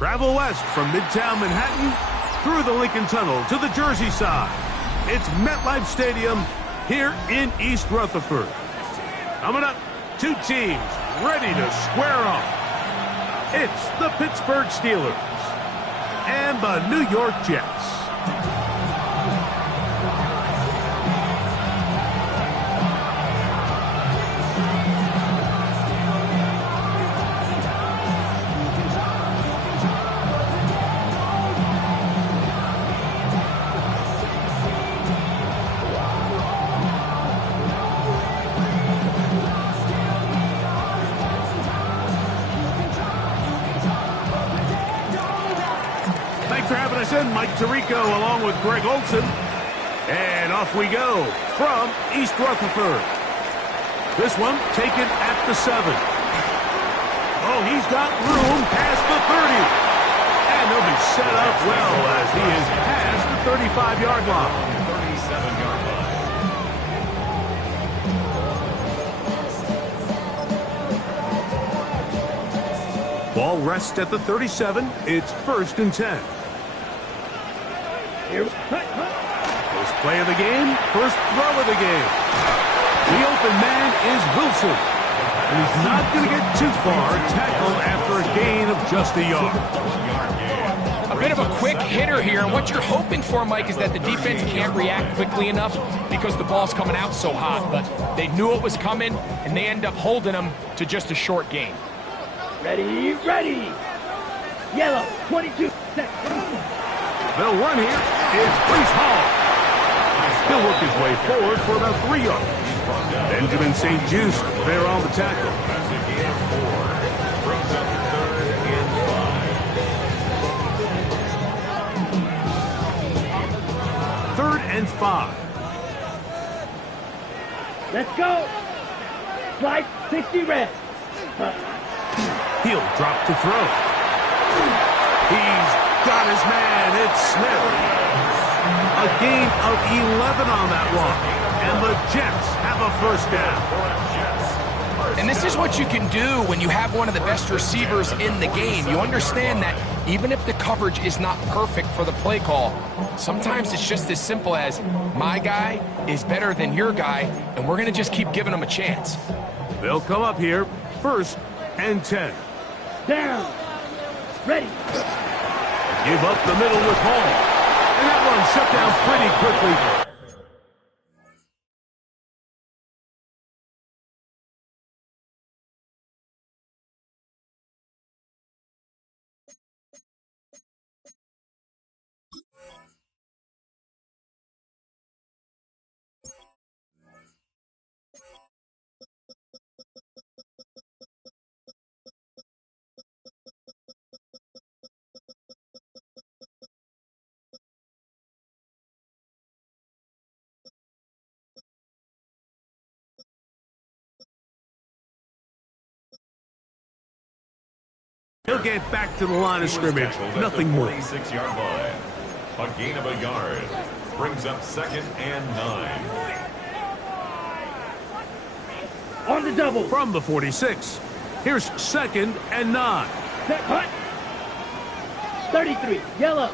Travel west from Midtown Manhattan through the Lincoln Tunnel to the Jersey side. It's MetLife Stadium here in East Rutherford. Coming up, two teams ready to square off. It's the Pittsburgh Steelers and the New York Jets. For having us in, Mike Tirico along with Greg Olson. And off we go from East Rutherford. This one taken at the 7. Oh, he's got room past the 30. And he'll be set up well as he is past the 35-yard line. 37-yard line. Ball rests at the 37. It's 1st and 10. First play of the game, first throw of the game. The open man is Wilson. And he's not going to get too far, tackled after a gain of just a yard. A bit of a quick hitter here. And what you're hoping for, Mike, is that the defense can't react quickly enough because the ball's coming out so hot. But they knew it was coming, and they end up holding them to just a short gain. Ready, ready. Yellow, 22 seconds. They'll run here. It's Breece Hall. He'll work his way forward for about 3 yards. Benjamin St-Juste there on the tackle. Third and 5. Let's go. Slide 60 red. He'll drop to throw. He's got his man. It's Smith. A gain of 11 on that one. And the Jets have a first down. And this is what you can do when you have one of the best receivers in the game. You understand that even if the coverage is not perfect for the play call, sometimes it's just as simple as my guy is better than your guy, and we're going to just keep giving him a chance. They'll come up here, 1st and 10. Down. Ready. Give up the middle with Hall. And that one shut down pretty quickly. He'll get back to the line of scrimmage. Nothing more. 26-yard line. A gain of a yard. Brings up 2nd and 9. On the double. From the 46. Here's 2nd and 9. Set punt. 33. Yellow.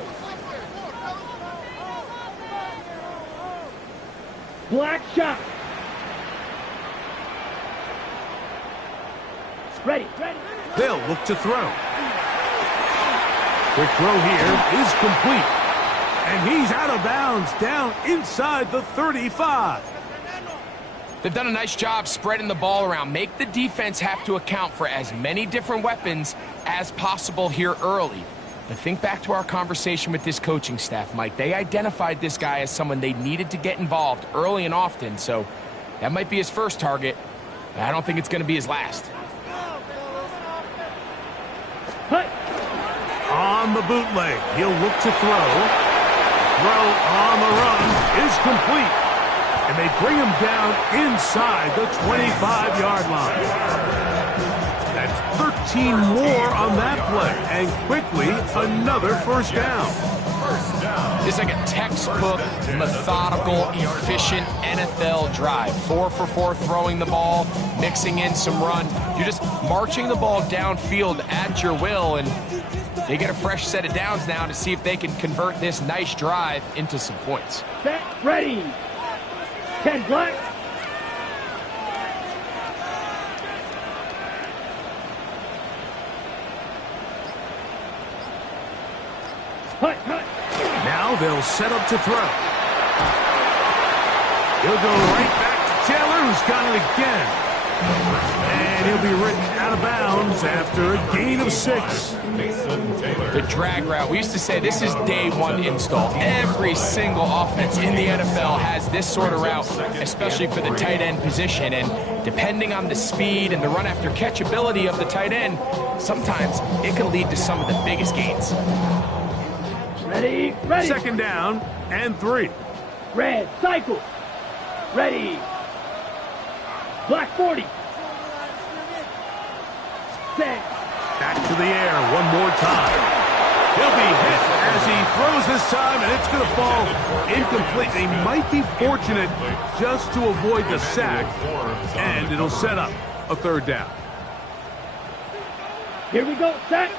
Black shot. Ready. Ready. They'll look to throw. Quick throw here is complete. And he's out of bounds down inside the 35. They've done a nice job spreading the ball around. Make the defense have to account for as many different weapons as possible here early. But think back to our conversation with this coaching staff, Mike. They identified this guy as someone they needed to get involved early and often. So that might be his first target, but I don't think it's going to be his last. On the bootleg, he'll look to throw. Throw on the run is complete. And they bring him down inside the 25-yard line. That's 13 more on that play. And quickly, another first down. This is like a textbook, methodical, efficient NFL drive. 4 for 4 throwing the ball, mixing in some run. You're just marching the ball downfield at your will, and They get a fresh set of downs now to see if they can convert this nice drive into some points. Set, ready. 10 black. Hut, hut. Now they'll set up to throw. He'll go right back to Taylor, who's got it again. And he'll be written out of bounds after a gain of 6. The drag route. We used to say this is day one install. Every single offense in the NFL has this sort of route, especially for the tight end position. And depending on the speed and the run after catch ability of the tight end, sometimes it can lead to some of the biggest gains. Ready, ready. 2nd down and 3. Red, cycle. Ready. Black 40. Set. Back to the air one more time. He'll be hit as he throws this time, and it's going to fall incomplete. He might be fortunate just to avoid the sack, and it'll set up a 3rd down. Here we go, set.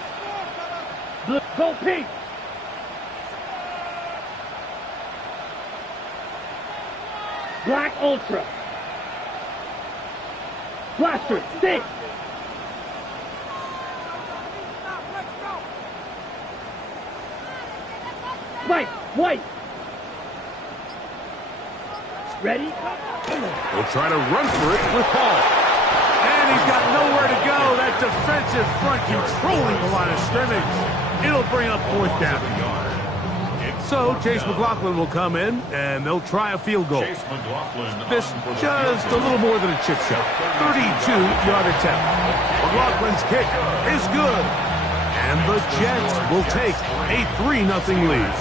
Blue, go pink. Black Ultra. Blaster, 6. White, white. Ready? He'll try to run for it with Hall. And he's got nowhere to go. That defensive front controlling the line of scrimmage. It'll bring up 4th down. So Chase McLaughlin will come in, and they'll try a field goal. This just a little more than a chip shot. 32-yard attempt. McLaughlin's kick is good. And the Jets will take a 3-0 lead.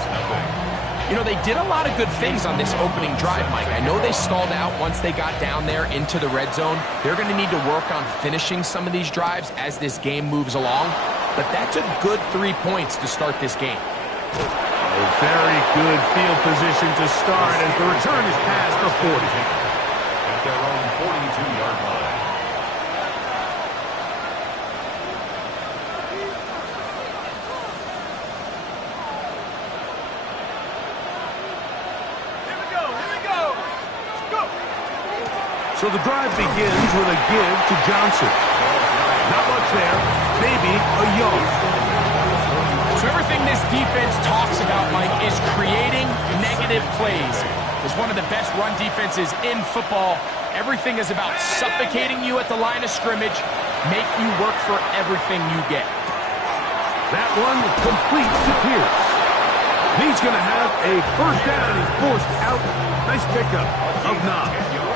You know, they did a lot of good things on this opening drive, Mike. I know they stalled out once they got down there into the red zone. They're going to need to work on finishing some of these drives as this game moves along. But that's a good 3 points to start this game. A very good field position to start as the return is past the 40. At their own 42-yard line. So the drive begins with a give to Johnson. Not much there, maybe a yard. So everything this defense talks about, Mike, is creating negative plays. It's one of the best run defenses in football. Everything is about suffocating you at the line of scrimmage, make you work for everything you get. That one complete to Pierce. He's going to have a 1st down. He's forced out. Nice pickup of 9.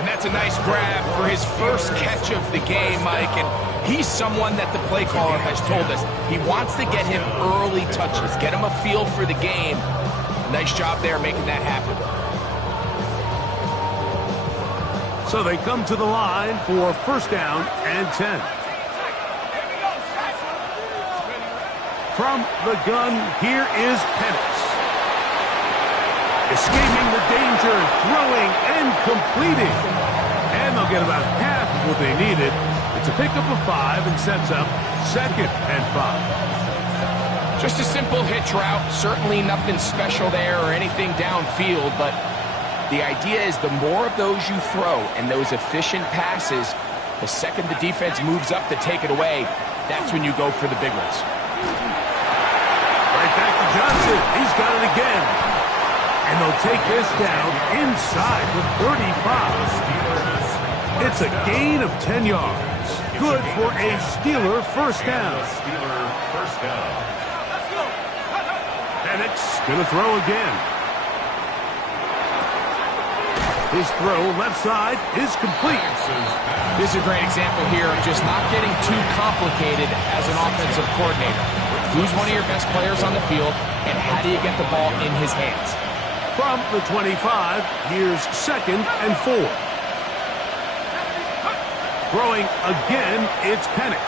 And that's a nice grab for his first catch of the game, Mike. And he's someone that the play caller has told us he wants to get him early touches, get him a feel for the game. Nice job there making that happen. So they come to the line for 1st down and 10. From the gun, here is Penix. Escaping the danger, throwing and completing. And they'll get about half of what they needed. It's a pickup of 5 and sets up 2nd and 5. Just a simple hitch route. Certainly nothing special there or anything downfield, but the idea is the more of those you throw and those efficient passes, the second the defense moves up to take it away, that's when you go for the big ones. Right back to Johnson. He's got it again. And they'll take this down inside the 35. It's a gain of 10 yards. Good for a Steeler 1st down. Penix going to throw again. His throw left side is complete. This is a great example here of just not getting too complicated as an offensive coordinator. Who's one of your best players on the field, and how do you get the ball in his hands? From the 25, here's 2nd and 4. Throwing again, it's Penix.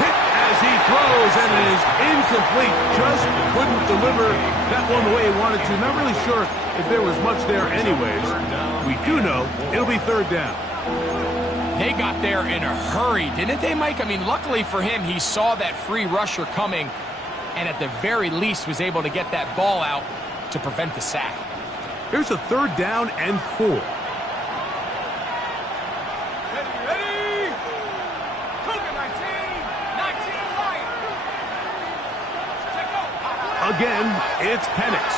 Hit as he throws, and it is incomplete. Just couldn't deliver that one the way he wanted to. Not really sure if there was much there anyways. We do know it'll be 3rd down. They got there in a hurry, didn't they, Mike? I mean, luckily for him, he saw that free rusher coming and at the very least was able to get that ball out to prevent the sack. Here's a 3rd down and 4. Ready! Cougar 19 right. Again, it's Penix.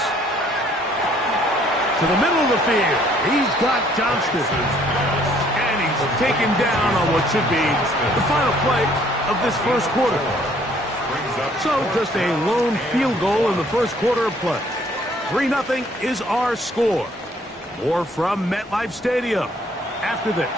To the middle of the field. He's got Johnston. And he's taken down on what should be the final play of this first quarter. So just a lone field goal in the first quarter of play. 3-0 is our score. More from MetLife Stadium after this.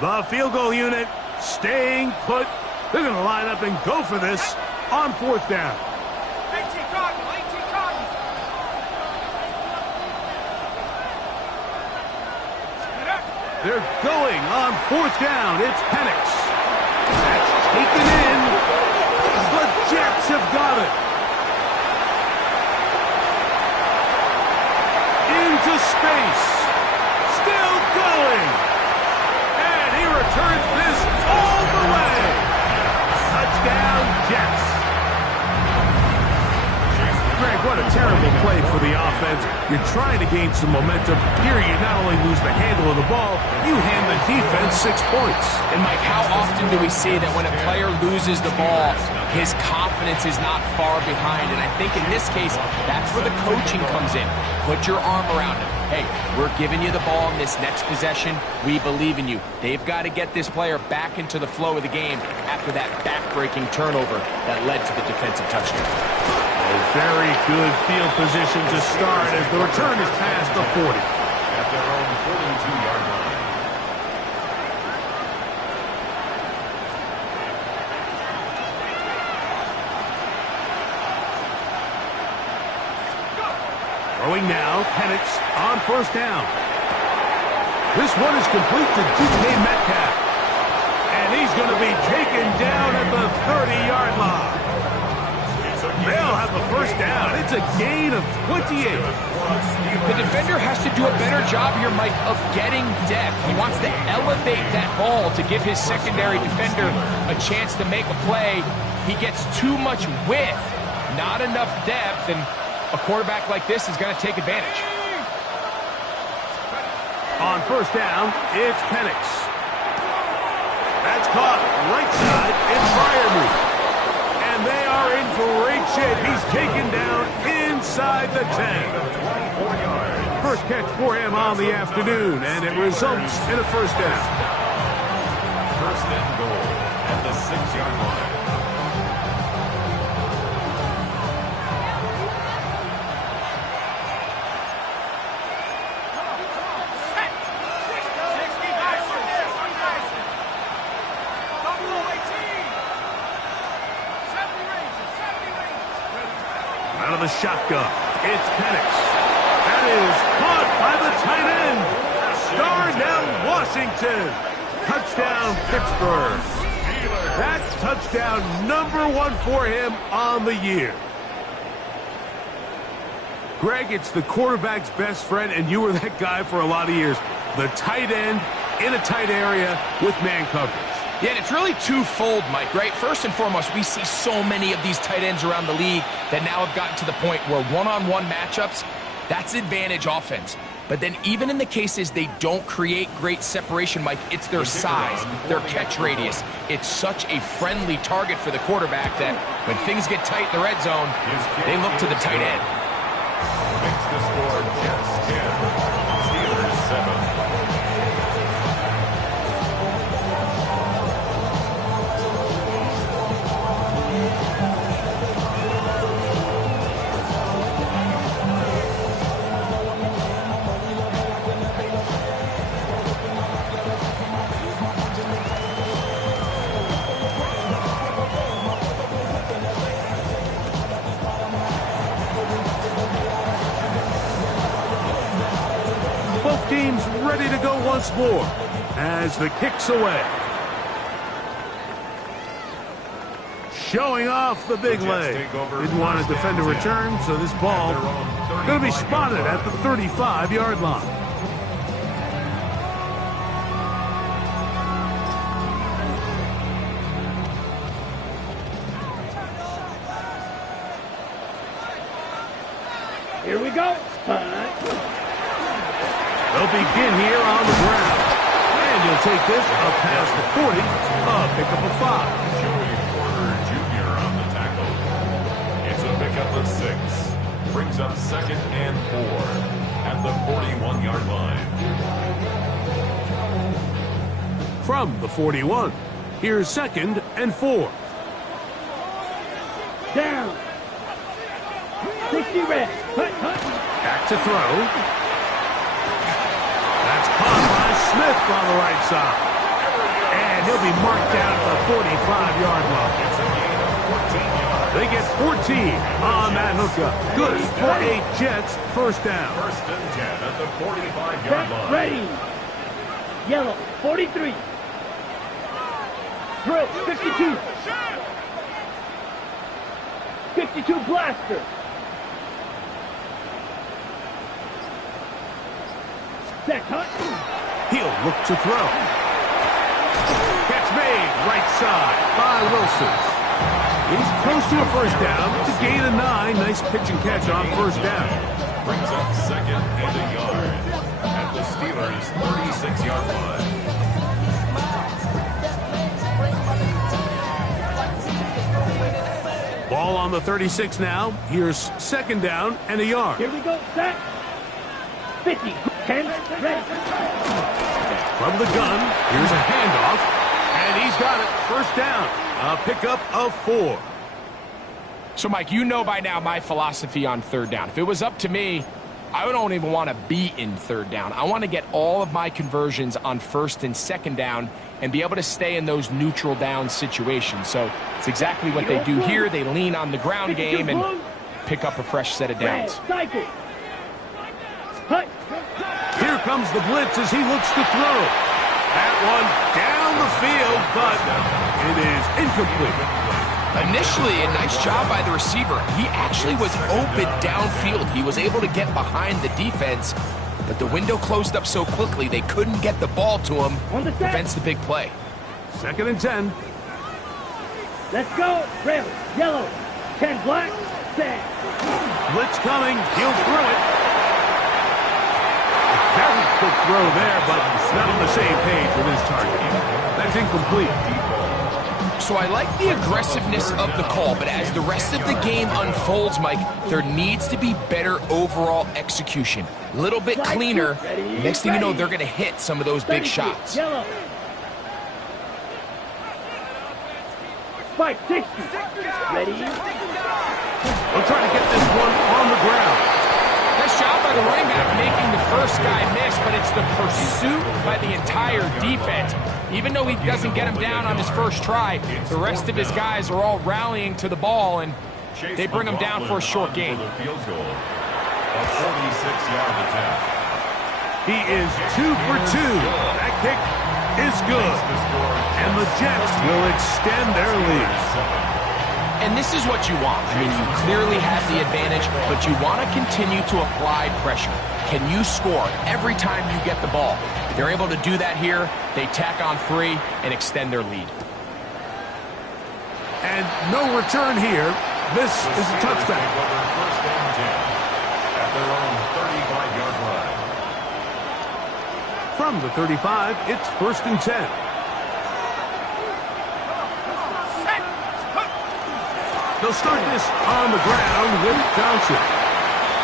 The field goal unit staying put. They're going to line up and go for this on 4th down. They're going on 4th down. It's Penix. That's taken in. The Jets have got it. Into space. Still going. And he returns this all the way. Touchdown, Jets. Greg, what a terrible play for the offense. You're trying to gain some momentum. Here you not only lose the handle of the ball, you hand the defense 6 points. And Mike, how often do we see that when a player loses the ball, his confidence is not far behind? And I think in this case, that's where the coaching comes in. Put your arm around him. Hey, we're giving you the ball in this next possession. We believe in you. They've got to get this player back into the flow of the game after that back-breaking turnover that led to the defensive touchdown. A very good field position to start as the return is past the 40. At their own 42-yard line. Throwing now, Penix on 1st down. This one is complete to DK Metcalf. And he's going to be taken down at the 30-yard line. They'll have the 1st down. It's a gain of 28. The defender has to do a better job here, Mike, of getting depth. He wants to elevate that ball to give his secondary defender a chance to make a play. He gets too much width, not enough depth, and a quarterback like this is going to take advantage. On 1st down, it's Penix. That's caught right side in Freiermuth. And they are in great shape. He's taken down inside the 10. First catch for him on the afternoon, and it results in a 1st down. 1st and goal at the 6-yard line. Out of the shotgun, it's Penix. That is caught by the tight end. Darnell Washington. Touchdown, Pittsburgh. That's touchdown number 1 for him on the year. Greg, it's the quarterback's best friend, and you were that guy for a lot of years. The tight end in a tight area with man coverage. Yeah, and it's really twofold, Mike, right? First and foremost, we see so many of these tight ends around the league that now have gotten to the point where one-on-one matchups, that's advantage offense. But then even in the cases they don't create great separation, Mike, it's their size, their catch radius. It's such a friendly target for the quarterback that when things get tight in the red zone, they look to the tight end. Makes the score Jets 10, Steelers 7. teams ready to go once more as the kick's away. Showing off the big leg. Didn't want to defend a return, so this ball going to be spotted at the 35-yard line. Here we go. They'll begin here on the ground. And you'll take this up past the 40, pickup of 5. Joey Porter Jr. on the tackle. It's a pickup of 6. Brings up 2nd and 4 at the 41-yard line. From the 41, here's 2nd and 4. Down. 60 red. Back to throw. That's caught by Smith on the right side. And he'll be marked down at the 45-yard line. It's a gain of 14 yards. They get 14 on that hookup. Good for a Jets first down. 1st and 10 at the 45-yard line. Ready. Yellow. 43. Drill. 52. 52 blaster. Set cut. He'll look to throw. Catch made right side by Wilson. He's close to a first down to gain a 9. Nice pitch and catch on first down. Brings up 2nd and a yard at the Steelers' 36-yard line. Ball on the 36 now. Here's 2nd down and a yard. Here we go. Set. 50. 10. Ready. From the gun, here's a handoff, and he's got it. First down. A pickup of 4. So, Mike, you know by now my philosophy on 3rd down. If it was up to me, I don't even want to be in 3rd down. I want to get all of my conversions on 1st and 2nd down and be able to stay in those neutral down situations. So it's exactly what they do here. They lean on the ground game and pick up a fresh set of downs. Cycle. Hut. Here comes the blitz as he looks to throw. That one down the field, but it is incomplete. Initially, a nice job by the receiver. He actually was open downfield. He was able to get behind the defense, but the window closed up so quickly they couldn't get the ball to him. Prevents the big play. 2nd and 10. Let's go. Red. Yellow. 10 black. Set. Blitz coming. He'll throw it. Very quick throw there, but not on the same page with his target. That's incomplete. So I like the aggressiveness of the call, but as the rest of the game unfolds, Mike, there needs to be better overall execution. A little bit cleaner. Next thing you know, they're going to hit some of those big shots. Yellow. 560. Ready. We'll try to get this one on the ground. Nice job by the running back making the first guy miss, but it's the pursuit by the entire defense. Even though he doesn't get him down on his first try, the rest of his guys are all rallying to the ball, and they bring him down for a short gain. A 46-yard attempt. He is 2 for 2. That kick is good. And the Jets will extend their lead. And this is what you want. I mean, you clearly have the advantage, but you want to continue to apply pressure. Can you score every time you get the ball? If they're able to do that here, they tack on 3 and extend their lead. And no return here. This is a touchdown. First and 10 at their own 35-yard line. From the 35, it's 1st and 10. They'll start this on the ground with Johnson.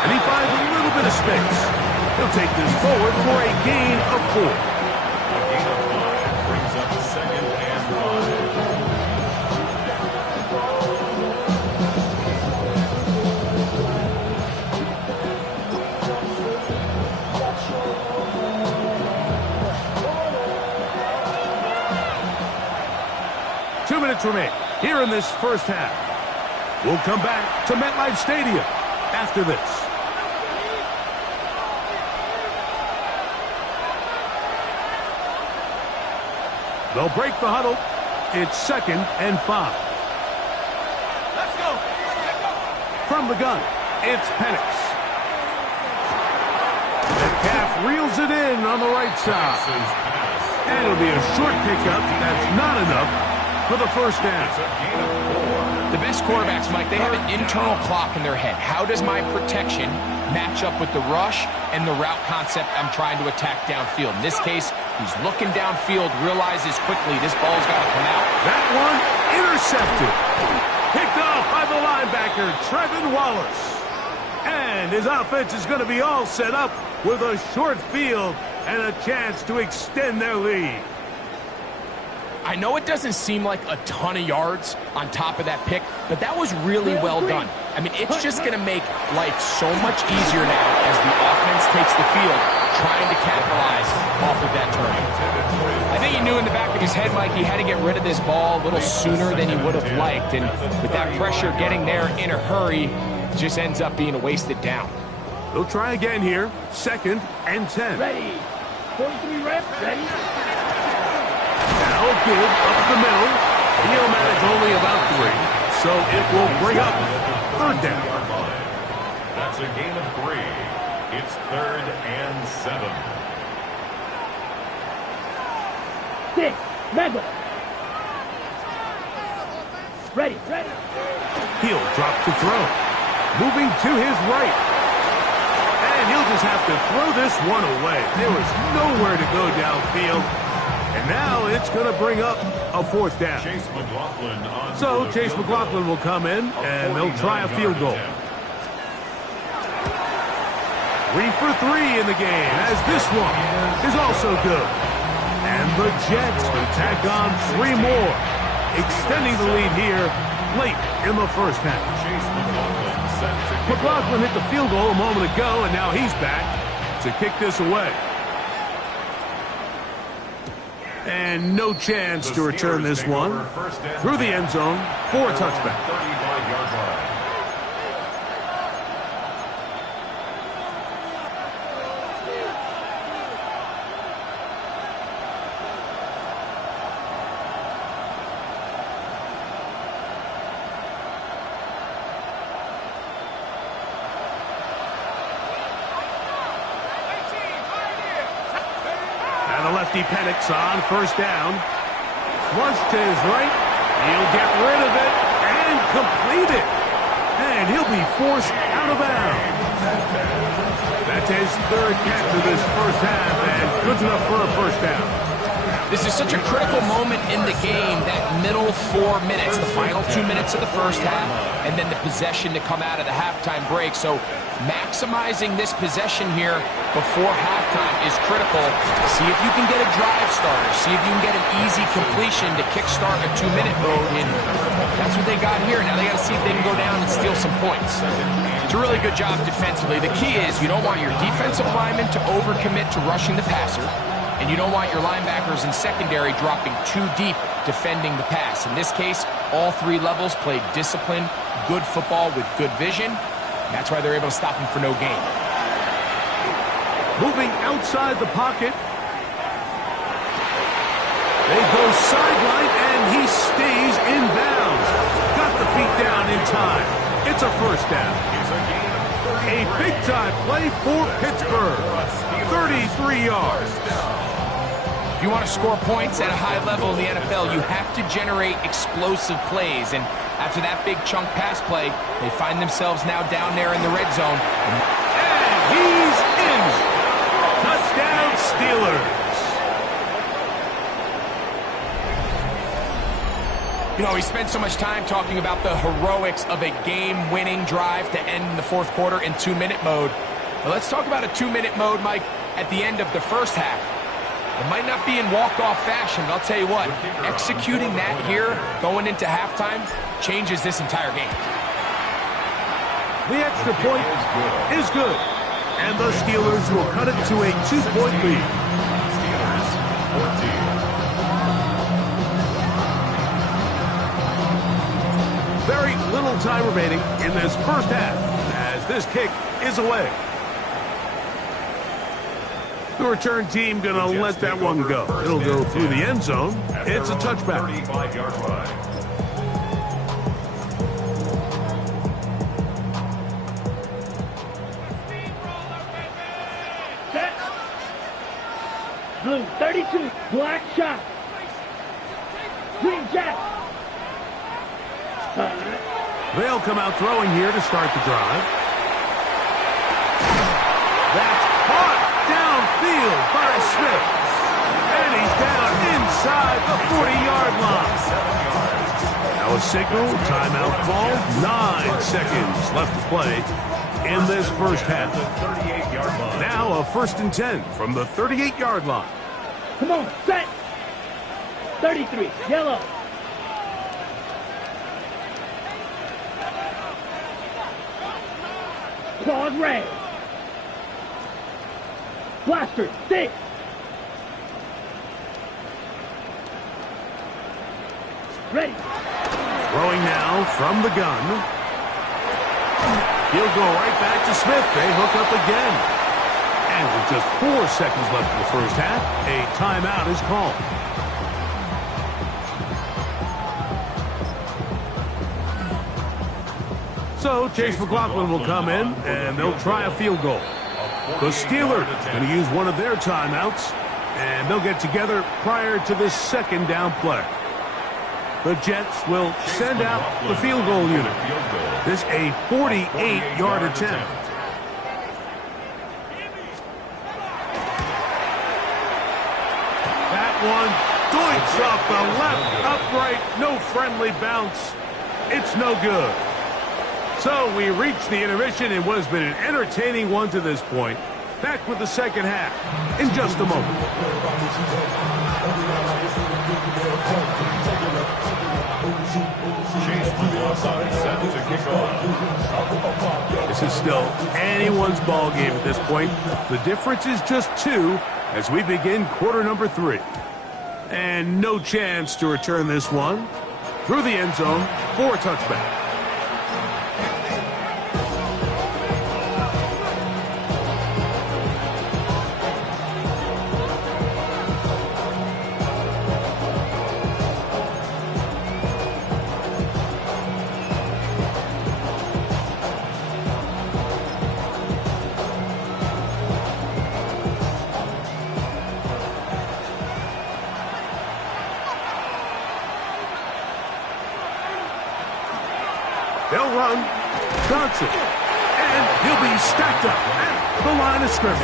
And he finds a little bit of space. He'll take this forward for a gain of 4. A gain of 5 brings up 2nd and 5. 2 minutes remain here in this first half. We'll come back to MetLife Stadium after this. They'll break the huddle. It's 2nd and 5. Let's go. From the gun, it's Penix. Metcalf reels it in on the right side. And it'll be a short pickup. That's not enough for the first down. The best quarterbacks, Mike, they have an internal clock in their head. How does my protection match up with the rush and the route concept I'm trying to attack downfield? In this case, he's looking downfield, realizes quickly this ball's got to come out. That one intercepted. Picked off by the linebacker, Trevin Wallace. And his offense is going to be all set up with a short field and a chance to extend their lead. I know it doesn't seem like a ton of yards on top of that pick, but that was really well done. I mean, it's just going to make life so much easier now as the offense takes the field, trying to capitalize off of that turnover. I think he knew in the back of his head, Mike, he had to get rid of this ball a little sooner than he would have liked. And with that pressure getting there in a hurry, it just ends up being a wasted down. They'll try again here. 2nd and 10. Ready. 43 reps. Ready. Now give up the middle. He'll manage only about 3. So it will bring up 3rd down. That's a gain of 3. It's 3rd and 7. 6. Middle. Ready. Ready. He'll drop to throw. Moving to his right. And he'll just have to throw this one away. There was nowhere to go downfield. And now it's going to bring up a 4th down. Chase McLaughlin on So Chase McLaughlin will come in, and they'll try a field goal. 3 for 3 in the game, as this one is also good. And the Jets will tack on 3 more, extending the lead here late in the first half. McLaughlin hit the field goal a moment ago, and now he's back to kick this away. And no chance to return this one through the end zone for a touchback. 35-yard line. Lefty Penix on 1st down. Flush to his right. He'll get rid of it and complete it. And he'll be forced out of bounds. That's his 3rd catch of this first half, and good enough for a 1st down. This is such a critical moment in the game, that middle 4 minutes, the final 2 minutes of the first half, and then the possession to come out of the halftime break. So maximizing this possession here before halftime is critical. See if you can get a drive starter. See if you can get an easy completion to kickstart a 2-minute mode. And that's what they got here. Now they got to see if they can go down and steal some points. It's a really good job defensively. The key is you don't want your defensive linemen to overcommit to rushing the passer, and you don't want your linebackers and secondary dropping too deep defending the pass. In this case, all 3 levels played disciplined, good football with good vision. That's why they're able to stop him for no gain. Moving outside the pocket. They go sideline, and he stays in bounds. Got the feet down in time. It's a 1st down. A big-time play for Pittsburgh. 33 yards. If you want to score points at a high level in the NFL, you have to generate explosive plays. And after that big chunk pass play, they find themselves now down there in the red zone. And he's in. Touchdown, Steelers. You know, we spent so much time talking about the heroics of a game-winning drive to end in the 4th quarter in 2-minute mode. But let's talk about a 2-minute mode, Mike, at the end of the first half. It might not be in walk-off fashion, but I'll tell you what, executing that here, going into halftime, changes this entire game. The extra point is good. And the Steelers will cut it to a 2-point lead. Steelers 14. Very little time remaining in this first half as this kick is away. The return team going to let that one go. It'll go through the end zone. It's a touchback. 35-yard line. Set. Blue 32, black shot. Green jet. They'll come out throwing here to start the drive. That's caught downfield by Smith. And he's down inside the 40-yard line. Now a signal, timeout called. 9 seconds left to play in this first half. Now a 1st and 10 from the 38-yard line. Come on, set. 33, yellow. Claws red. Blaster, 6. Ready. Throwing now from the gun. He'll go right back to Smith. They hook up again. And with just 4 seconds left in the first half, a timeout is called. So Chase McLaughlin will come in, and they'll try a field goal. The Steelers going to use one of their timeouts, and they'll get together prior to this second down play. The Jets will send out the field goal unit. This a 48-yard attempt. That one doinks off the left upright, no friendly bounce. It's no good. So we reach the intermission in what has been an entertaining one to this point. Back with the second half in just a moment. This is still anyone's ball game at this point. The difference is just 2 as we begin quarter number 3. And no chance to return this one through the end zone for a touchback. They'll run. Johnson. And he'll be stacked up at the line of scrimmage.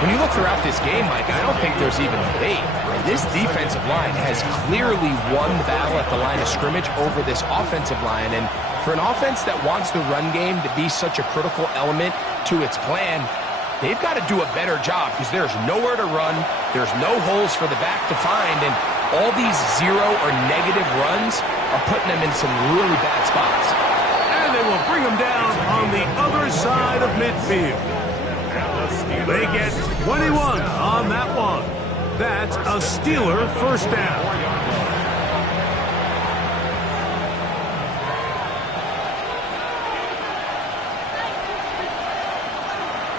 When you look throughout this game, Mike, I don't think there's even a debate. This defensive line has clearly won the battle at the line of scrimmage over this offensive line. And for an offense that wants the run game to be such a critical element to its plan, they've got to do a better job because there's nowhere to run. There's no holes for the back to find. And all these 0 or negative runs are putting them in some really bad spots. And they will bring them down on the other side of midfield. They get 21 on that one. That's a Steeler first down.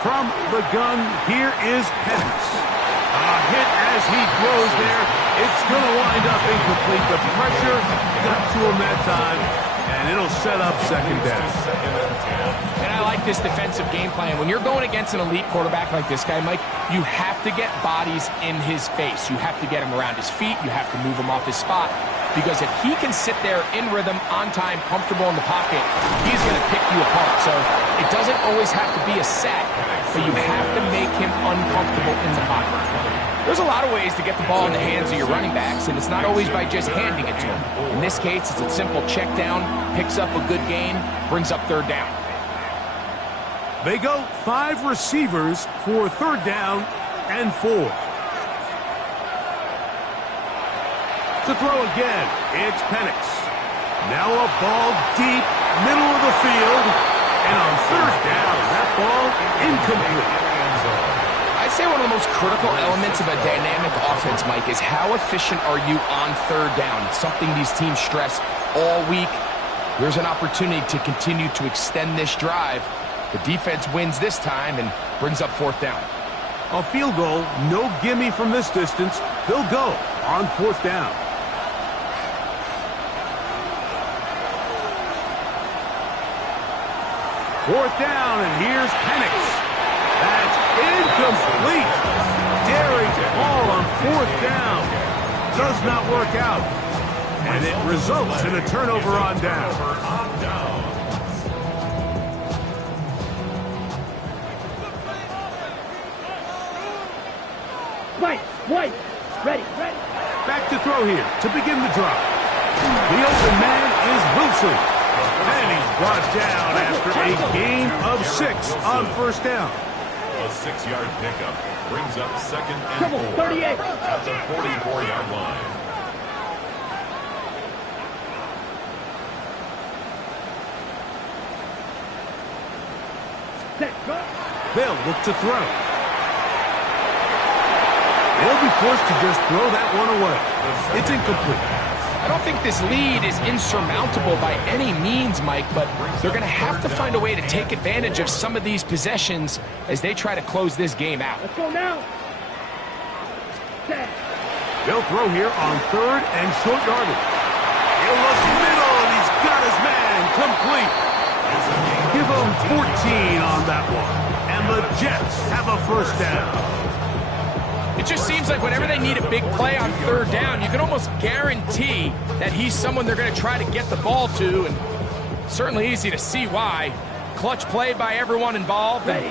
From the gun, here is Penix. A hit as he throws there. It's going to wind up incomplete. The pressure got to him that time, and it'll set up second down. And I like this defensive game plan. When you're going against an elite quarterback like this guy, Mike, you have to get bodies in his face. You have to get him around his feet. You have to move him off his spot. Because if he can sit there in rhythm, on time, comfortable in the pocket, he's going to pick you apart. So it doesn't always have to be a sack, but you have to make him uncomfortable in the pocket. There's a lot of ways to get the ball in the hands of your running backs, and it's not always by just handing it to them. In this case, it's a simple check down, picks up a good gain, brings up third down. They go 5 receivers for third down and 4. To throw again, it's Penix. Now a ball deep, middle of the field, and on third down, that ball incomplete. I'd say one of the most critical elements of a dynamic offense, Mike, is how efficient are you on third down? It's something these teams stress all week. There's an opportunity to continue to extend this drive. The defense wins this time and brings up fourth down. A field goal, no gimme from this distance. They'll go on 4th down. Fourth down, and here's Penix. That's incomplete. Daring ball on 4th down. Does not work out. And it results in a turnover on down. White, ready. Back to throw here to begin the drive. The open man is Wilson. And he's brought down after a gain of 6 on 1st down. A 6-yard pickup brings up 2nd and 4 38. at the 44-yard line. They'll look to throw. They'll be forced to just throw that one away. It's incomplete. I don't think this lead is insurmountable by any means, Mike, but they're going to have to find a way to take advantage of some of these possessions as they try to close this game out. Let's go now. They'll throw here on 3rd and short yardage. He'll look middle, and he's got his man complete. Give him 14 on that one. And the Jets have a 1st down. It just seems like whenever they need a big play on 3rd down, you can almost guarantee that he's someone they're going to try to get the ball to, and certainly easy to see why. Clutch play by everyone involved and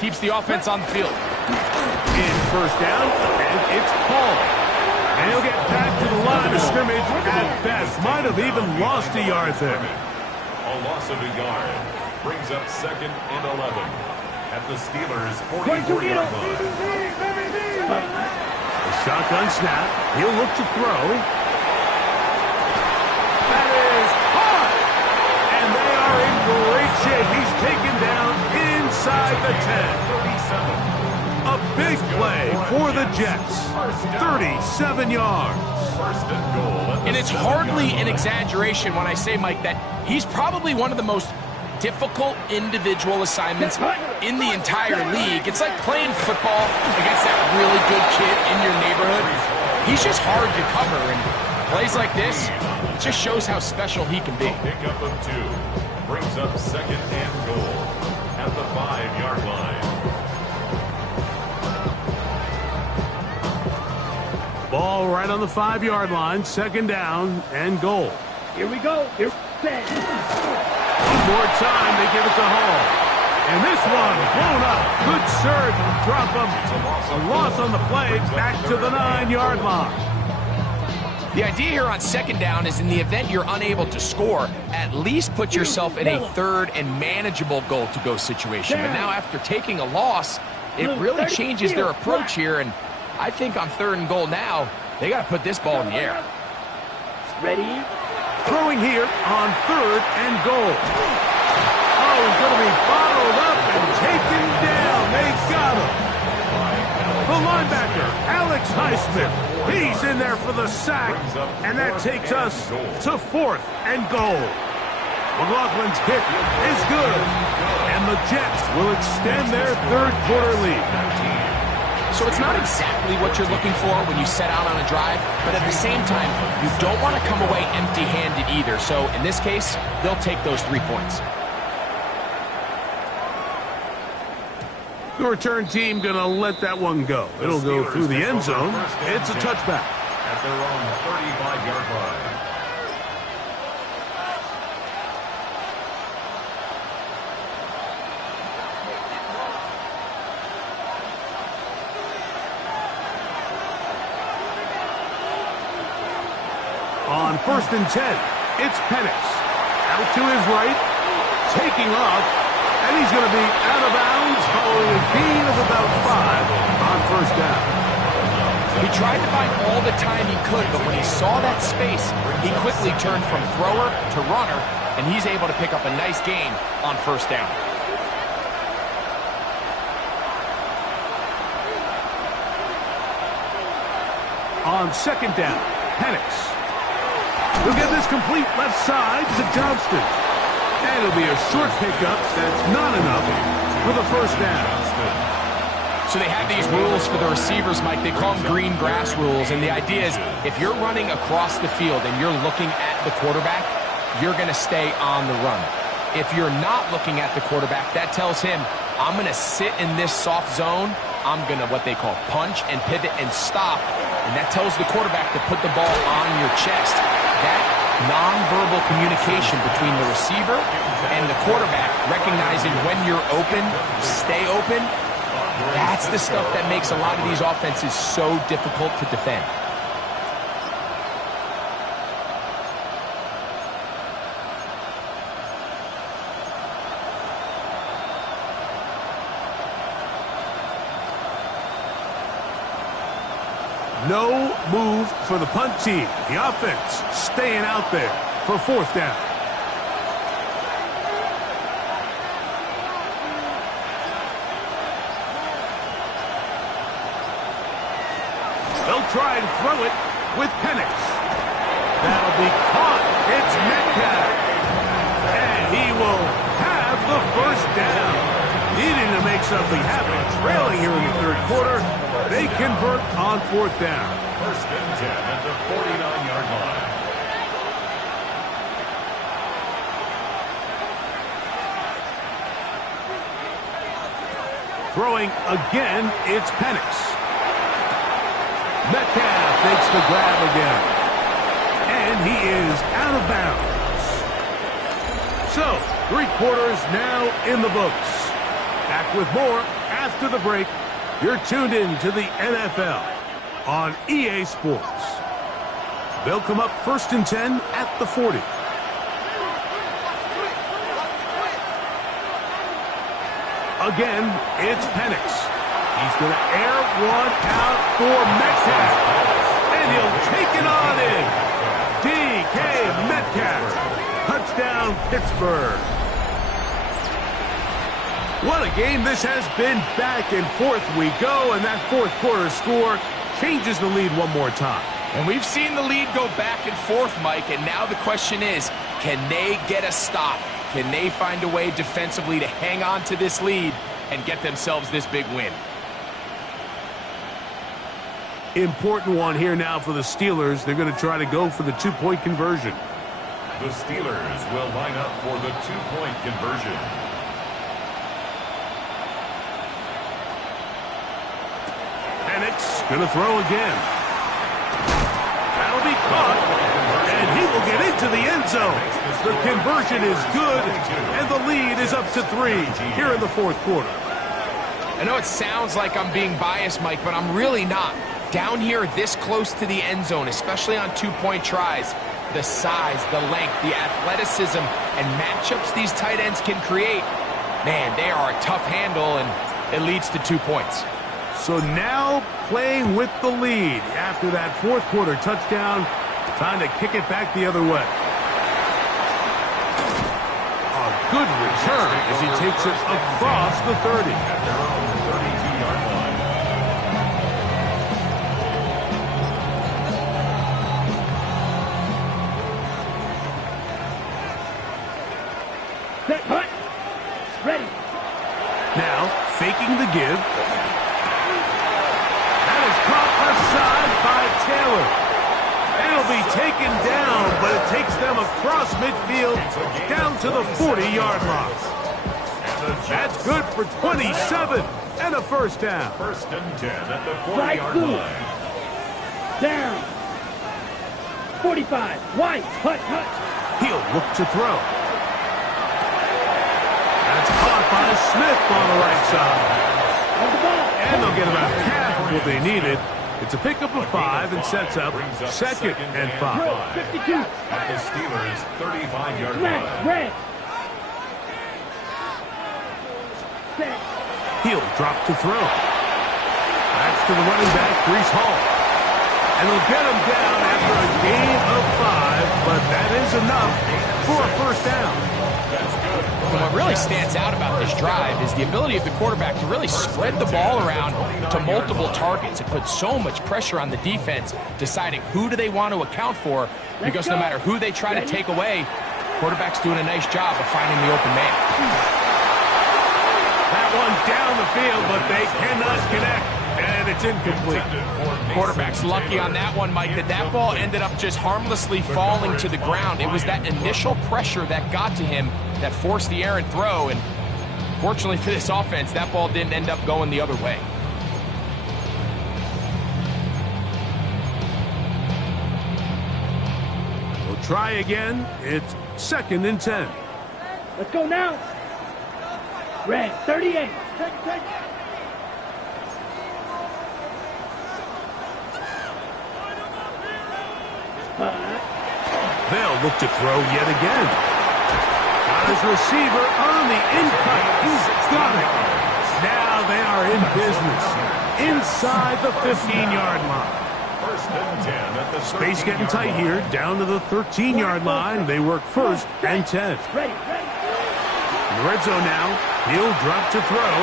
keeps the offense on the field. In 1st down, and it's Paul. And he'll get back to the line of scrimmage at best. Might have even lost a yard there. A loss of a yard brings up 2nd and 11 at the Steelers' 44-yard line. A shotgun snap. He'll look to throw. That is hard. And they are in great shape. He's taken down inside the 10. A big play for the Jets. 37 yards. And it's hardly an exaggeration when I say, Mike, that he's probably one of the most difficult individual assignments in the entire league. It's like playing football against that really good kid in your neighborhood. He's just hard to cover, and plays like this, it just shows how special he can be. Pickup of 2 brings up 2nd and goal at the 5-yard line. Ball right on the 5-yard line. 2nd down and goal. Here we go. Here. One more time, they give it to Hall. And this one blown up. Good surge. Drop him. A loss on the play. Back to the 9-yard line. The idea here on 2nd down is in the event you're unable to score, at least put yourself in a 3rd and manageable goal-to-go situation. But now after taking a loss, it really changes their approach here. And I think on 3rd and goal now, they got to put this ball in the air. Ready? Throwing here on 3rd and goal. Oh, he's going to be bottled up and taken down. They got him. The linebacker, Alex Highsmith. He's in there for the sack. And that takes us to 4th and goal. McLaughlin's kick is good. And the Jets will extend their 3rd quarter lead. So it's not exactly what you're looking for when you set out on a drive, but at the same time, you don't want to come away empty-handed either. So in this case, they'll take those 3 points. The return team going to let that one go. It'll go through the end zone. It's a touchback. At their own 35-yard line. On 1st and 10, it's Penix. Out to his right, taking off, and he's going to be out of bounds following a gain of about 5 on 1st down. He tried to buy all the time he could, but when he saw that space, he quickly turned from thrower to runner, and he's able to pick up a nice gain on 1st down. On 2nd down, Penix. He'll get this complete left side to Johnston. And it'll be a short pickup that's not enough for the 1st down. So So they have these rules for the receivers, Mike. They call them green grass rules. And the idea is if you're running across the field and you're looking at the quarterback, you're going to stay on the run. If you're not looking at the quarterback, that tells him, I'm going to sit in this soft zone. I'm going to what they call punch and pivot and stop. And that tells the quarterback to put the ball on your chest. That nonverbal communication between the receiver and the quarterback, recognizing when you're open, stay open, that's the stuff that makes a lot of these offenses so difficult to defend. No move for the punt team. The offense staying out there for fourth down. They'll try and throw it with Penix. That'll be caught. It's Metcalf. And he will have the first down. Needing to make something happen. Trailing here in the third quarter. They convert on fourth down. First and 10 at the 49-yard line. Throwing again, it's Penix. Metcalf makes the grab again. And he is out of bounds. So, 3 quarters now in the books. Back with more after the break. You're tuned in to the NFL on EA Sports. They'll come up first and 10 at the 40. Again, it's Penix. He's going to air one out for Metcalf. And he'll take it on in. DK Metcalf. Touchdown, Pittsburgh. What a game this has been. Back and forth we go, and that fourth quarter score changes the lead one more time. And we've seen the lead go back and forth, Mike, and now the question is, can they get a stop? Can they find a way defensively to hang on to this lead and get themselves this big win? Important one here now for the Steelers. They're going to try to go for the 2-point conversion. The Steelers will line up for the 2-point conversion. Penix going to throw again. That'll be caught, and he will get into the end zone. The conversion is good, and the lead is up to 3 here in the fourth quarter. I know it sounds like I'm being biased, Mike, but I'm really not. Down here this close to the end zone, especially on 2-point tries, the size, the length, the athleticism, and matchups these tight ends can create, man, they are a tough handle, and it leads to 2 points. So now playing with the lead after that fourth quarter touchdown, time to kick it back the other way. A good return as he takes it across the 30. At their own 32-yard line. Set, hut. Ready. Now faking the give. Aside by Taylor. It'll be taken down, but it takes them across midfield down to the 40-yard line. That's good for 27 and a first down. First and 10 at the 40-yard line. Down. 45. White. Hut, hut. He'll look to throw. That's caught by Smith on the right side. On the ball. And they'll get about half of what they needed. It's a pickup of 5 and sets up second and 5. 52. At the Steelers' 35-yard Black. line. Red. Set. He'll drop to throw. That's to the running back, Breece Hall. And they'll get him down after a gain of 5, but that is enough for a first down. And what really stands out about this drive is the ability of the quarterback to really spread the ball around to multiple targets. It puts so much pressure on the defense, deciding who do they want to account for, because no matter who they try to take away, quarterback's doing a nice job of finding the open man. That one down the field, but they cannot connect. And it's incomplete. Quarterback's lucky on that one, Mike, that ball ended up just harmlessly falling to the ground. It was that initial pressure that got to him that forced the errant throw, and fortunately for this offense, that ball didn't end up going the other way. We'll try again. It's 2nd and 10. Let's go now. Red, 38. Take. They'll look to throw yet again. Got his receiver on the in-cut. He's got it. Now they are in business. Inside the 15-yard line. 1st and 10 at the Space getting tight here. Down to the 13-yard line. They work 1st and 10. Ready. In the red zone now. He'll drop to throw.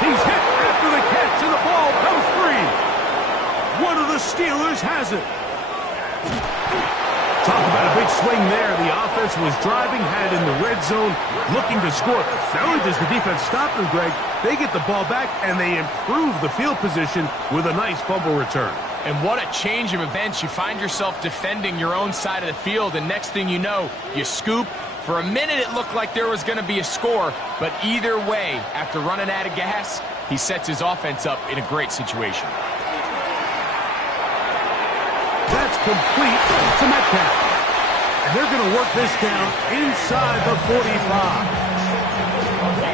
He's hit after the catch, and the ball comes free. One of the Steelers has it. Talk about a big swing there. The offense was driving, had in the red zone, looking to score. Not only does the defense stop them, Greg, they get the ball back, and they improve the field position with a nice fumble return. And what a change of events. You find yourself defending your own side of the field, and next thing you know, you scoop. For a minute, it looked like there was going to be a score, but either way, after running out of gas, he sets his offense up in a great situation. That's complete to Metcalf. And they're going to work this down inside the 45.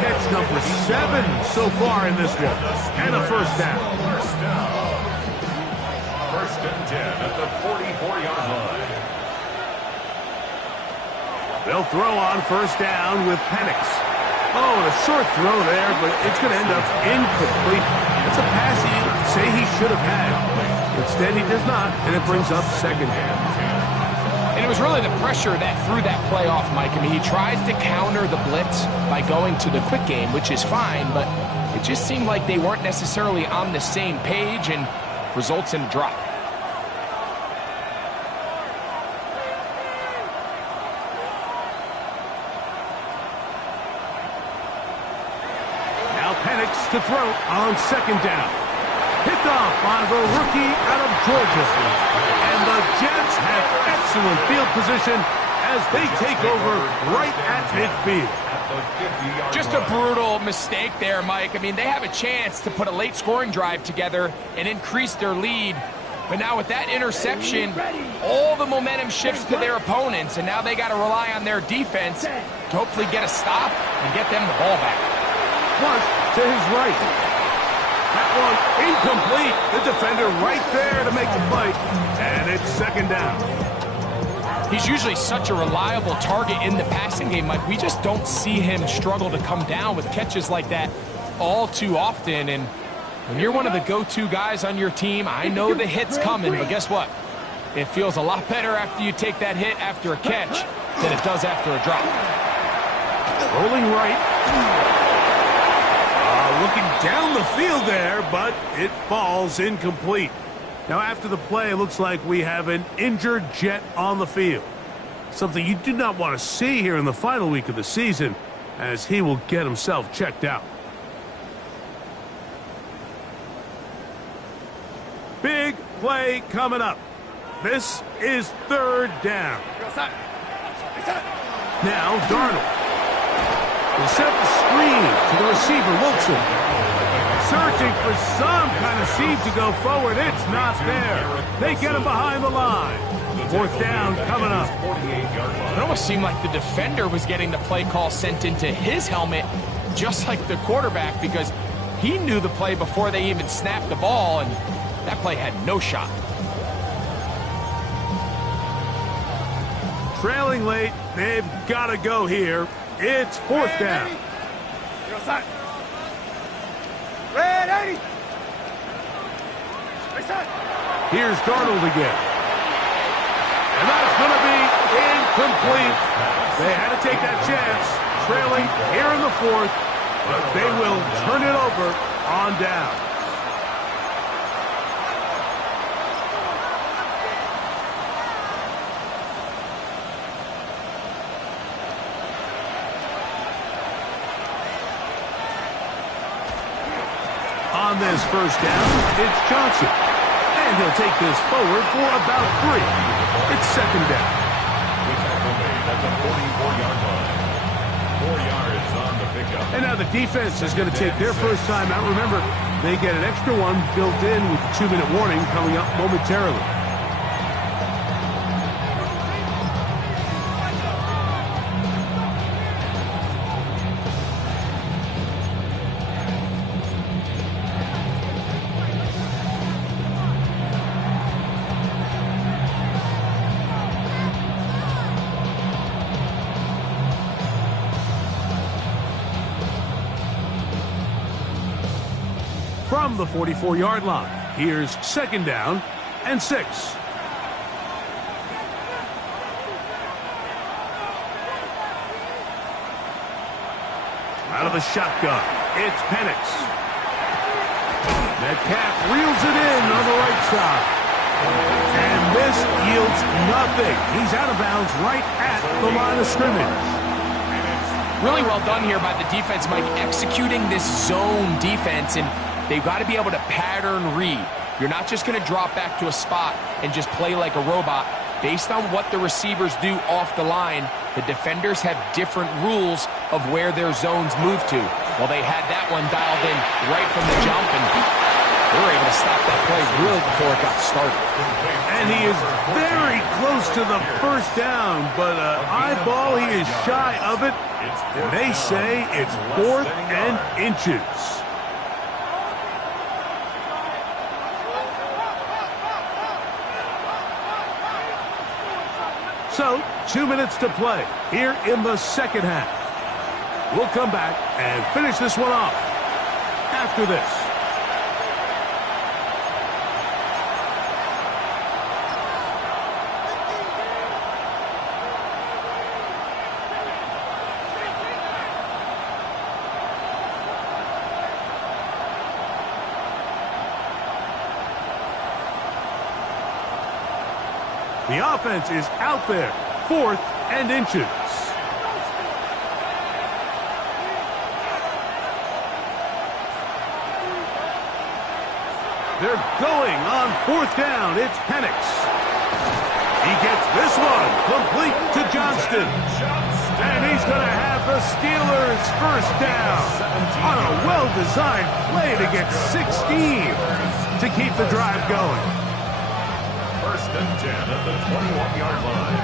Catch number 7 so far in this one. And a 1st down. 1st and 10 at the 44-yard line. They'll throw on 1st down with Penix. Oh, a short throw there, but it's going to end up incomplete. It's a pass you say he should have had. Instead, he does not, and it brings up 2nd down. And it was really the pressure that threw that play off, Mike. I mean, he tries to counter the blitz by going to the quick game, which is fine, but it just seemed like they weren't necessarily on the same page and results in a drop. Now Penix to throw on 2nd down. Picked off by the rookie out of Georgia. And the Jets have excellent field position as they take over right at midfield. Just a brutal mistake there, Mike. I mean, they have a chance to put a late scoring drive together and increase their lead. But now with that interception, all the momentum shifts to their opponents, and now they got to rely on their defense to hopefully get a stop and get them the ball back. Flush to his right. That one incomplete. The defender right there to make the play. And it's 2nd down. He's usually such a reliable target in the passing game, Mike. We just don't see him struggle to come down with catches like that all too often. And when you're one of the go-to guys on your team, I know the hit's coming, but guess what? It feels a lot better after you take that hit after a catch than it does after a drop. Rolling right. Looking down the field there, but it falls incomplete. Now, after the play, it looks like we have an injured Jet on the field. Something you do not want to see here in the final week of the season, as he will get himself checked out. Big play coming up. This is 3rd down. Now, Darnold. Will set the screen to the receiver, Wilson. Searching for some kind of seam to go forward. It's not there. They get him behind the line. 4th down coming up. It almost seemed like the defender was getting the play call sent into his helmet, just like the quarterback, because he knew the play before they even snapped the ball, and that play had no shot. Trailing late, they've got to go here. It's 4th down. Ready. Here's Darnold again. And that's going to be incomplete. They had to take that chance, trailing here in the 4th, but they will turn it over on down. on this first down, it's Johnson. And he'll take this forward for about 3. It's second down. The tackle made at the 44-yard line. 4 yards on the pickup. And now the defense is going to take their first time out. Remember, they get an extra one built in with the 2-minute warning coming up momentarily. From the 44-yard line, here's second down and 6. Out of the shotgun, it's Penix. Metcalf reels it in on the right side. And this yields nothing. He's out of bounds right at the line of scrimmage. Really well done here by the defense, Mike, executing this zone defense, and they've got to be able to pattern read. You're not just going to drop back to a spot and just play like a robot. Based on what the receivers do off the line, the defenders have different rules of where their zones move to. Well, they had that one dialed in right from the jump, and they were able to stop that play really before it got started. And he is very close to the first down, but eyeball, he is shy of it. And they say it's 4th and inches. So, 2 minutes to play here in the second half. We'll come back and finish this one off after this. The offense is out there, 4th and inches. They're going on 4th down. It's Penix. He gets this one complete to Johnston. And he's going to have the Steelers first down on a well-designed play to get 16 to keep the drive going. First and 10 at the 21-yard line.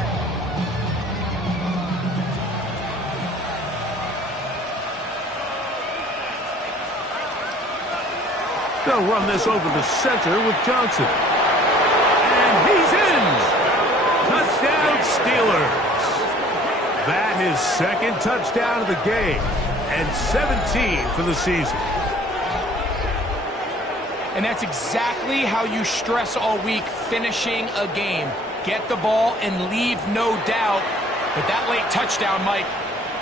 They'll run this over the center with Johnson. And he's in! Touchdown, Steelers! That is second touchdown of the game, and 17 for the season. And that's exactly how you stress all week, finishing a game. Get the ball and leave no doubt. But that late touchdown, Mike,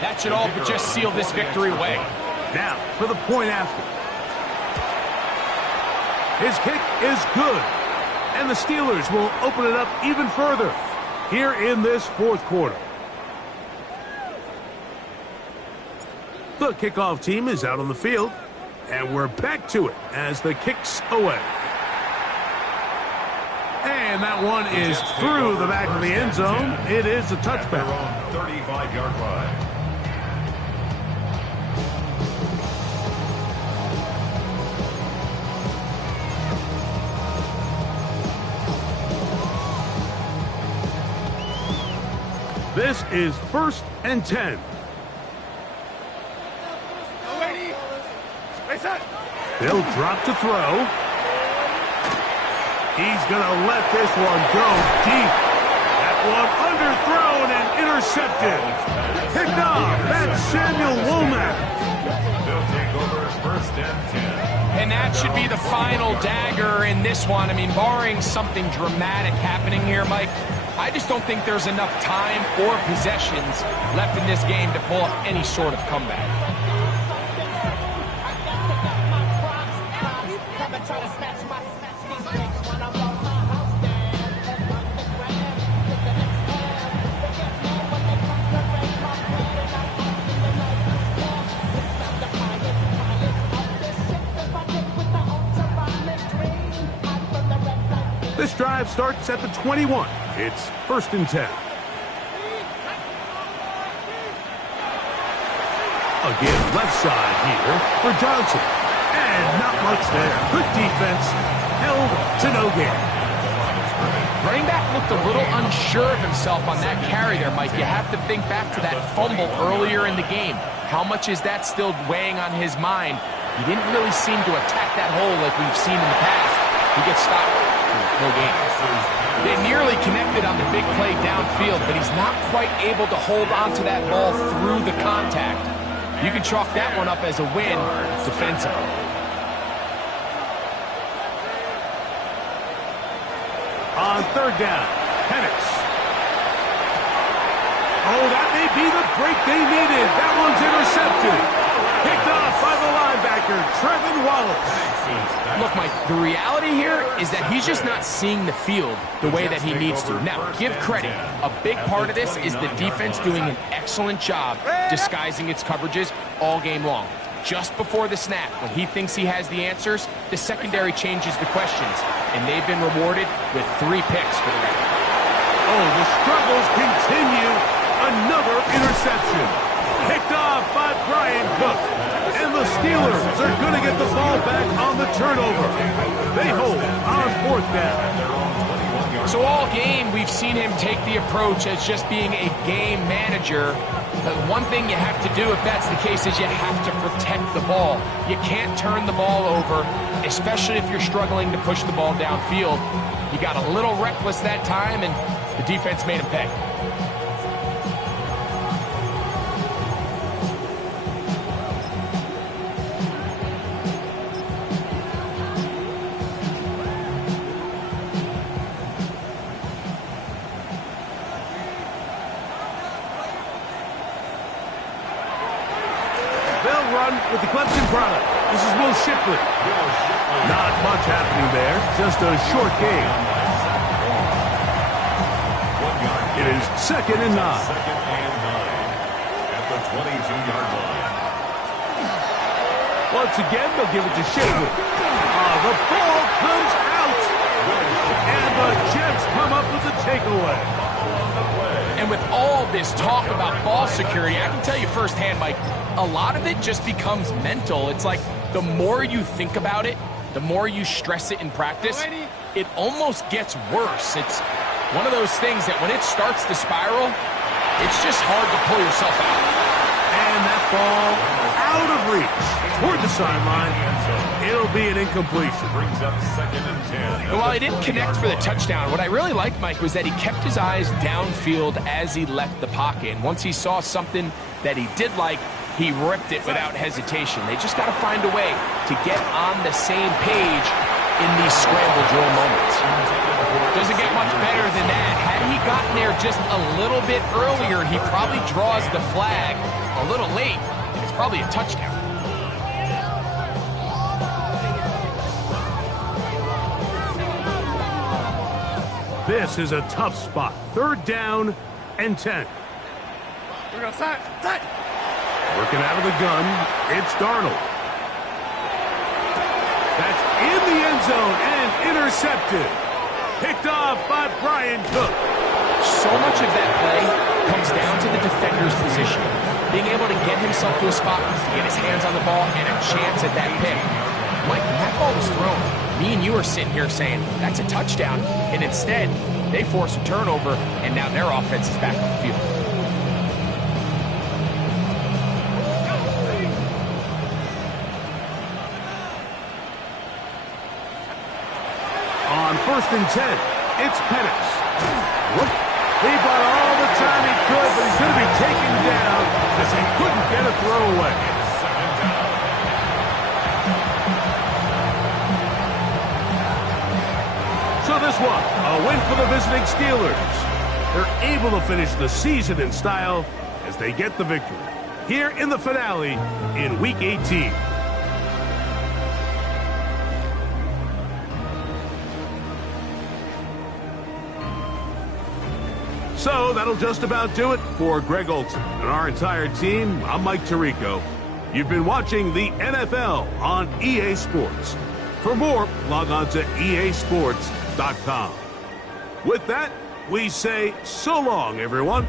that should all but just seal this victory away. Now, for the point after. His kick is good. And the Steelers will open it up even further here in this 4th quarter. The kickoff team is out on the field. And we're back to it as the kick's away. And that one is through the back of the end zone. It is a touchback. 35-yard line. This is 1st and 10. They'll drop to throw. He's going to let this one go deep. That one underthrown and intercepted. Picked off. That's Samuel Womack. They'll take over 1st and 10. And that should be the final dagger in this one. I mean, barring something dramatic happening here, Mike, I just don't think there's enough time or possessions left in this game to pull off any sort of comeback. This drive starts at the 21. It's 1st and 10. Again, left side here for Johnson. And not much there. Good defense. Held to no gain. Running back looked a little unsure of himself on that carry there, Mike. You have to think back to that fumble earlier in the game. How much is that still weighing on his mind? He didn't really seem to attack that hole like we've seen in the past. He gets stopped. No gain. They nearly connected on the big play downfield, but he's not quite able to hold on to that ball through the contact. You can chalk that one up as a win defensively. On 3rd down, Penix. Oh, that may be the break they needed. That one's intercepted. Picked off by the linebacker, Trevin Wallace. Look, Mike, the reality here is that he's just not seeing the field the way that he needs to. Now, give credit. A big part of this is the defense doing an excellent job disguising its coverages all game long. Just before the snap, when he thinks he has the answers, the secondary changes the questions, and they've been rewarded with 3 picks for the record. Oh, the struggles continue. Another interception. Picked off by Brian Cook. And the Steelers are going to get the ball back on the turnover. They hold on 4th down. So all game, we've seen him take the approach as just being a game manager. But one thing you have to do if that's the case is you have to protect the ball. You can't turn the ball over, especially if you're struggling to push the ball downfield. You got a little reckless that time, and the defense made him pay. With the Clemson product. This is Will Shipley. Not much happening there. Just a short game. It is 2nd and 9. At the 22-yard line. Once again, they'll give it to Shipley. The ball comes out. And the Jets come up with a takeaway. And with all this talk about ball security, I can tell you firsthand, Mike, a lot of it just becomes mental. It's like the more you think about it, the more you stress it in practice, it almost gets worse. It's one of those things that when it starts to spiral, it's just hard to pull yourself out. And that ball out of reach toward the sideline. It'll be an incompletion. Brings up 2nd and 10. And while he didn't connect for the touchdown, what I really liked, Mike, was that he kept his eyes downfield as he left the pocket. And once he saw something that he did like, he ripped it without hesitation. They just got to find a way to get on the same page in these scramble drill moments. Doesn't get much better than that. Had he gotten there just a little bit earlier, he probably draws the flag a little late, and it's probably a touchdown. This is a tough spot. 3rd down and 10. We're going to side. Working out of the gun, it's Darnold. That's in the end zone and intercepted. Picked off by Brian Cook. So much of that play comes down to the defender's position. Being able to get himself to a spot, get his hands on the ball, and a chance at that pick. Mike, when that ball was thrown, me and you are sitting here saying, that's a touchdown. And instead, they force a turnover, and now their offense is back on the field. On 1st and 10, it's Penix. He bought all the time he could, but he's going to be taken down as he couldn't get a throwaway. So this one, a win for the visiting Steelers. They're able to finish the season in style as they get the victory here in the finale in Week 18. So that'll just about do it for Greg Olsen and our entire team. I'm Mike Tirico. You've been watching the NFL on EA Sports. For more, log on to easports.com. With that, we say so long, everyone.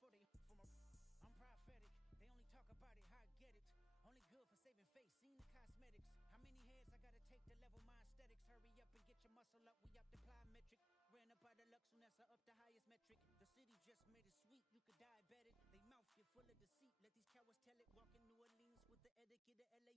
before they from a. I'm prophetic. They only talk about it, how I get it. Only good for saving face, seen the cosmetics. How many heads I gotta take to level my aesthetics? Hurry up and get your muscle up, we up the plyometric. Ran up out of Lux, Unessa up the highest metric. The city just made it sweet, you could diabetic. They mouth get full of deceit, let these cowards tell it. Walk in New Orleans with the etiquette of LA,